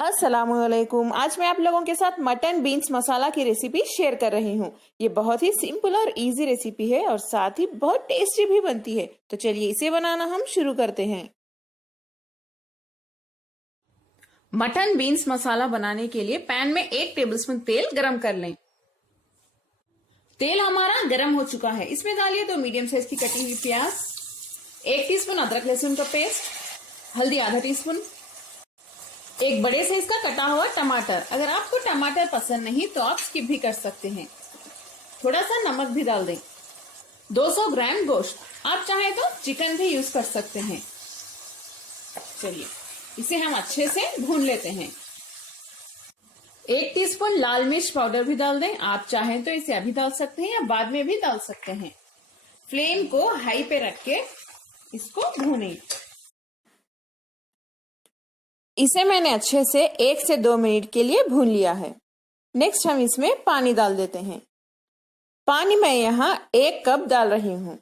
अस्सलामुअलैकुम। आज मैं आप लोगों के साथ मटन बीन्स मसाला की रेसिपी शेयर कर रही हूँ। ये बहुत ही सिंपल और इजी रेसिपी है और साथ ही बहुत टेस्टी भी बनती है। तो चलिए इसे बनाना हम शुरू करते हैं। मटन बीन्स मसाला बनाने के लिए पैन में 1 टेबलस्पून तेल गरम कर लें। तेल हमारा गरम हो चुका है। इसमें डालिए 2 मीडियम साइज की कटी हुई प्याज, 1 टीस्पून अदरक लहसुन का पेस्ट, हल्दी आधा टीस्पून, 1 बड़े साइज का कटा हुआ टमाटर। अगर आपको टमाटर पसंद नहीं तो आप स्किप भी कर सकते हैं। थोड़ा सा नमक भी डाल दें। 200 ग्राम गोश्त, आप चाहे तो चिकन भी यूज कर सकते हैं। चलिए इसे हम अच्छे से भून लेते हैं। 1 टीस्पून लाल मिर्च पाउडर भी डाल दें। आप चाहें तो इसे अभी डाल सकते हैं या बाद में भी डाल सकते हैं। फ्लेम को हाई पे रख के इसको भूनें। इसे मैंने अच्छे से 1 से 2 मिनट के लिए भून लिया है। नेक्स्ट हम इसमें पानी डाल देते हैं। पानी मैं यहाँ 1 कप डाल रही हूँ।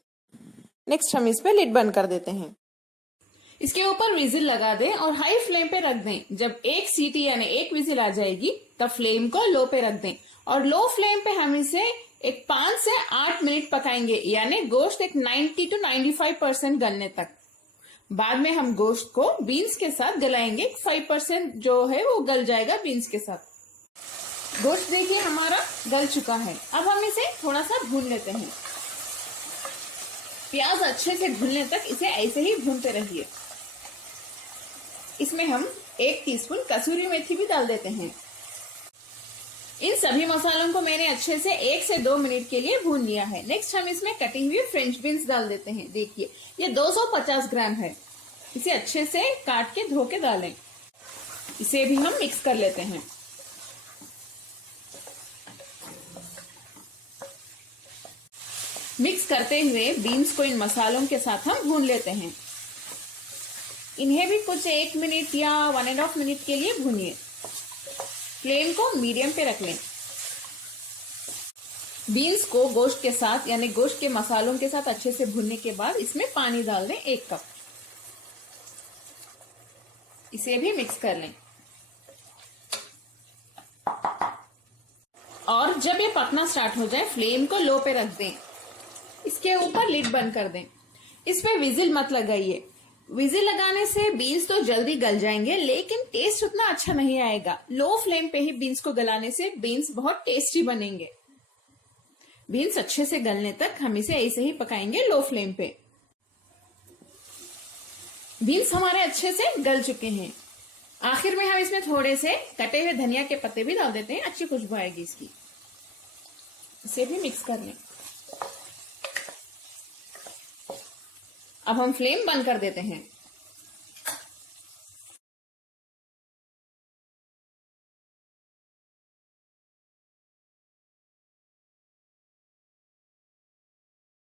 नेक्स्ट हम इस पे लिड बंद कर देते हैं। इसके ऊपर विजिल लगा दें और हाई फ्लेम पे रख दें। जब 1 सीटी यानी 1 विजिल आ जाएगी तब फ्लेम को लो पे रख दें और लो फ्लेम पे हम इसे 5 से 8 मिनट पकाएंगे, यानी गोश्त 90 to 95% गलने तक। बाद में हम गोश्त को बीन्स के साथ गलाएंगे। 5% जो है वो गल जाएगा बीन्स के साथ। गोश्त देखिए हमारा गल चुका है। अब हम इसे थोड़ा सा भून लेते हैं। प्याज अच्छे से भूनने तक इसे ऐसे ही भूनते रहिए। इसमें हम 1 टीस्पून कसूरी मेथी भी डाल देते हैं। इन सभी मसालों को मैंने अच्छे से 1 से 2 मिनट के लिए भून लिया है। नेक्स्ट हम इसमें कटी हुई फ्रेंच बीन्स डाल देते हैं। देखिए ये 250 ग्राम है। इसे अच्छे से काट के धो के डालें। इसे भी हम मिक्स कर लेते हैं। मिक्स करते हुए बीन्स को इन मसालों के साथ हम भून लेते हैं। इन्हें भी कुछ 1 मिनट या 1.5 मिनट के लिए भूनिए। फ्लेम को मीडियम पे रख लें। बीन्स को गोश्त के साथ यानी गोश्त के मसालों के साथ अच्छे से भूनने के बाद इसमें पानी डाल दें 1 कप। इसे भी मिक्स कर लें और जब ये पकना स्टार्ट हो जाए फ्लेम को लो पे रख दें। इसके ऊपर लिड बंद कर दें। इस पे विजिल मत लगाइए। विजिल लगाने से बीन्स तो जल्दी गल जाएंगे लेकिन टेस्ट उतना अच्छा नहीं आएगा। लो फ्लेम पे ही बीन्स को गलाने से बीन्स बहुत टेस्टी बनेंगे। बीन्स अच्छे से गलने तक हम इसे ऐसे ही पकाएंगे लो फ्लेम पे। बीन्स हमारे अच्छे से गल चुके हैं। आखिर में हम इसमें थोड़े से कटे हुए धनिया के पत्ते भी डाल देते हैं। अच्छी खुशबू आएगी इसकी। इसे भी मिक्स कर लें। अब हम फ्लेम बंद कर देते हैं।